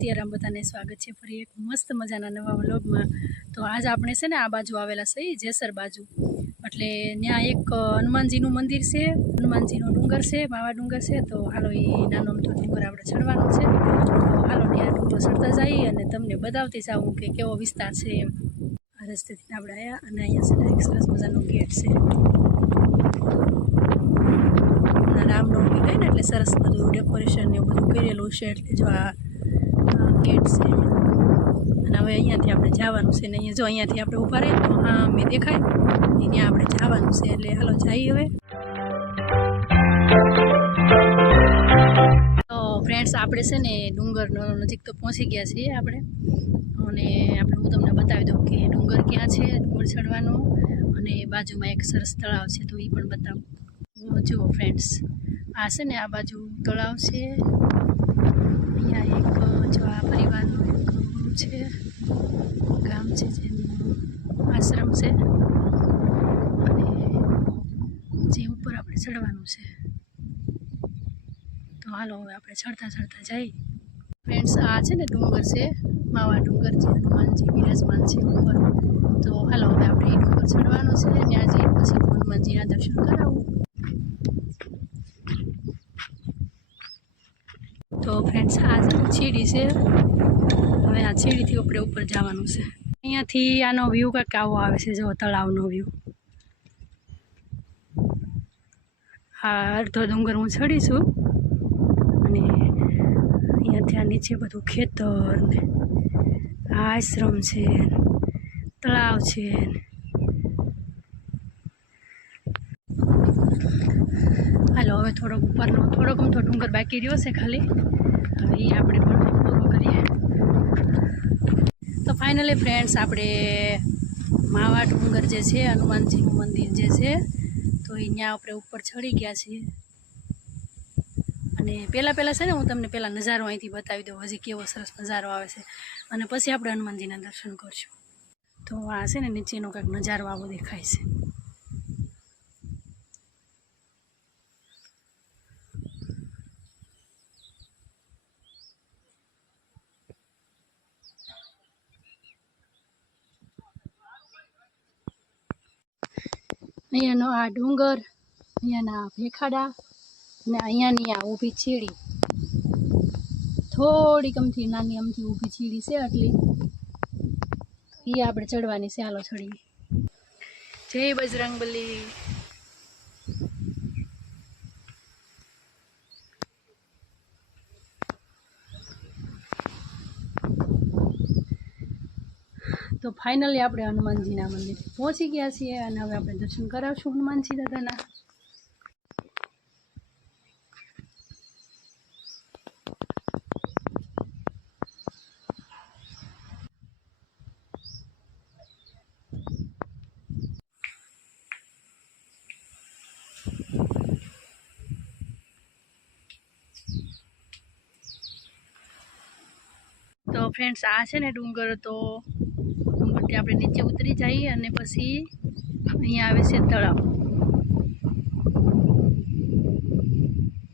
ત્યારે બધાને સ્વાગત છે ફરી એક મસ્ત મજાના નવા વ્લોગમાં। તો આજ આપણે છે ને આ બાજુ આવેલા છે જેસર બાજુ, એટલે ત્યાં એક હનુમાનજીનું મંદિર છે, હનુમાનજીનો ડુંગર છે, માવા ડુંગર છે। તો હાલો એ નાનો અમથો ડુંગર આપણે ચડવાનો છે। તો હાલો ત્યાં ડુંગર ચડતા જઈએ અને તમને બતાવતી જાઉં કે કેવો વિસ્તાર છે એમ। આ રસ્તેથી આપણે આવ્યા અને અહીંયા છે ને એક સરસ મજાનો ગેટ છે, રામનવમી ગઈ ને એટલે સરસ બધું ડેકોરેશન ને બધું કરેલું છે। એટલે જો આ ગેટ છે અને હવે અહીંયાથી આપણે જવાનું છે ને અહીંયા જો અહીંયાથી આપણે ઊભા રહીએ તો હા મેં દેખાય ત્યાં આપણે જવાનું છે। એટલે હાલો જઈએ હવે। તો ફ્રેન્ડ્સ આપણે છે ને ડુંગરનો નજીક તો પહોંચી ગયા છીએ આપણે, અને હું તમને બતાવી દઉં કે ડુંગર ક્યાં છે, ડુંગર ચડવાનો, અને બાજુમાં એક સરસ તળાવ છે તો એ પણ બતાવું। જુઓ ફ્રેન્ડ્સ, આ છે ને આ બાજુ તળાવ છે, અહીંયા એક જો આ પરિવારનું એક છે ગામ છે જેનું આશ્રમ છે, અને જે ઉપર આપણે ચડવાનું છે। તો હાલો હવે આપણે ચડતા જઈએ ફ્રેન્ડ્સ। આ છે ને ડુંગર છે, માવા ડુંગર છે, હનુમાનજી બિરાજમાન છે ઉપર। તો હાલો હવે આપણે એ ડુંગર ચડવાનો છે, ત્યાં જઈને પછી હનુમાનજીના દર્શન કરાવું। તો ફ્રેન્ડ્સ આ છે સીડી છે, હવે આ સીડીથી આપણે ઉપર જવાનું છે। અહીંયાથી આનો વ્યૂ કંઈક આવો આવે છે, જો તળાવનો વ્યૂ। હા અડધો ડુંગર હું ચડી છું, અને અહીંયાથી આ નીચે બધું ખેતર ને આશ્રમ છે, તળાવ છે। હાલો હવે થોડોક ઉપરનો થોડોક અમથો ડુંગર બાકી રહ્યો છે ખાલી, હવે એ આપણે પણ પૂરો કરીએ। તો ફાઇનલી ફ્રેન્ડ્સ આપણે માવા ડુંગર જે છે, હનુમાનજીનું મંદિર જે છે, તો અહીંયા આપણે ઉપર ચડી ગયા છીએ। અને પહેલાં છે ને હું તમને પહેલાં નજારો અહીંથી બતાવી દઉં, હજી કેવો સરસ નજારો આવે છે, અને પછી આપણે હનુમાનજીના દર્શન કરશું। તો આ છે ને નીચેનો કંઈક નજારો આવો દેખાય છે। અહીંયાનો આ ડુંગર, અહીંયાના ભેખાડા, અને અહીંયાની આ ઊભી ચીડી, થોડીક અમથી નાની અમથી ઊભી ચીડી છે આટલી, એ આપણે ચડવાની છે। હાલો ચડીએ। જય બજરંગબલી। તો ફાઇનલી આપણે હનુમાનજીના મંદિર પહોંચી ગયા છીએ, અને હવે આપણે દર્શન કરાવશું હનુમાનજી દાદાના। તો ફ્રેન્ડ્સ આ છે ને ડુંગર, તો ડુંગરથી આપણે નીચે ઉતરી જઈએ અને પછી અહીંયા આવે છે તળાવ।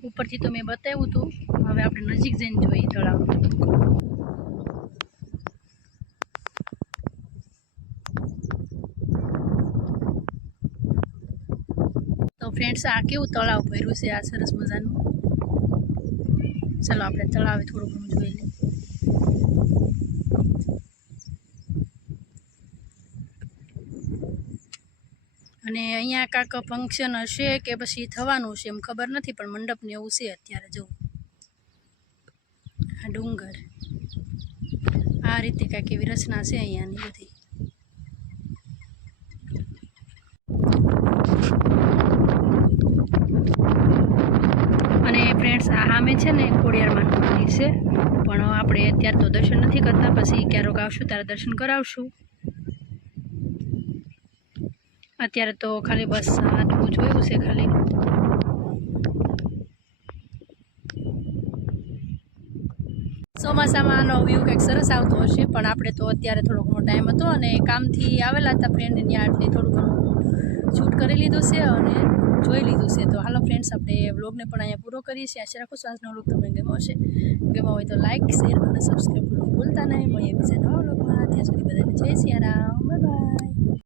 ઉપરથી તો મેં બતાવ્યું હતું, હવે આપણે નજીક જઈને જોઈએ તળાવ। તો ફ્રેન્ડ્સ આ કેવું તળાવ ભર્યું છે, આ સરસ મજાનું। ચાલો આપણે તળાવે થોડું ઘણું જોઈ લઈએ। અને અહીંયા કાંક ફંક્શન હશે કે પછી થવાનું છે એમ ખબર નથી, પણ મંડપને એવું છે અત્યારે। જો આ ડુંગર આ રીતે કાંઈક એવી રચના છે અહીંયાની બધી। અને ફ્રેન્ડ્સ આ સામે છે ને ખોડિયારમાંનું મંદિર છે, પણ આપણે અત્યારે તો દર્શન નથી કરતા, પછી ક્યારેક આવશું ત્યારે દર્શન કરાવશું। અત્યારે તો ખાલી બસ આટલું જોયું છે ખાલી। ચોમાસામાં આનો વ્યૂ કંઈક સરસ આવતો હશે, પણ આપણે તો અત્યારે થોડો ઘણો ટાઈમ હતો અને કામથી આવેલા હતા ફ્રેન્ડ ત્યાં, એટલે થોડું ઘણું શૂટ કરી લીધું છે, અને જોઈ લીધું છે. તો હાલો ફ્રેન્ડ્સ, આપણે વ્લોગને પણ અહીંયા પૂરો કરીએ છીએ. આશા રાખું છું આજનો વ્લોગ તમને ગમ્યો હશે. ગમ્યો હોય તો લાઇક, શેર અને સબસ્ક્રાઈબ કરવાનું ભૂલતા નહીં. મળીએ બીજા નવા વ્લોગમાં. ત્યાં સુધી બધાને જય સિયારામ. Bye bye.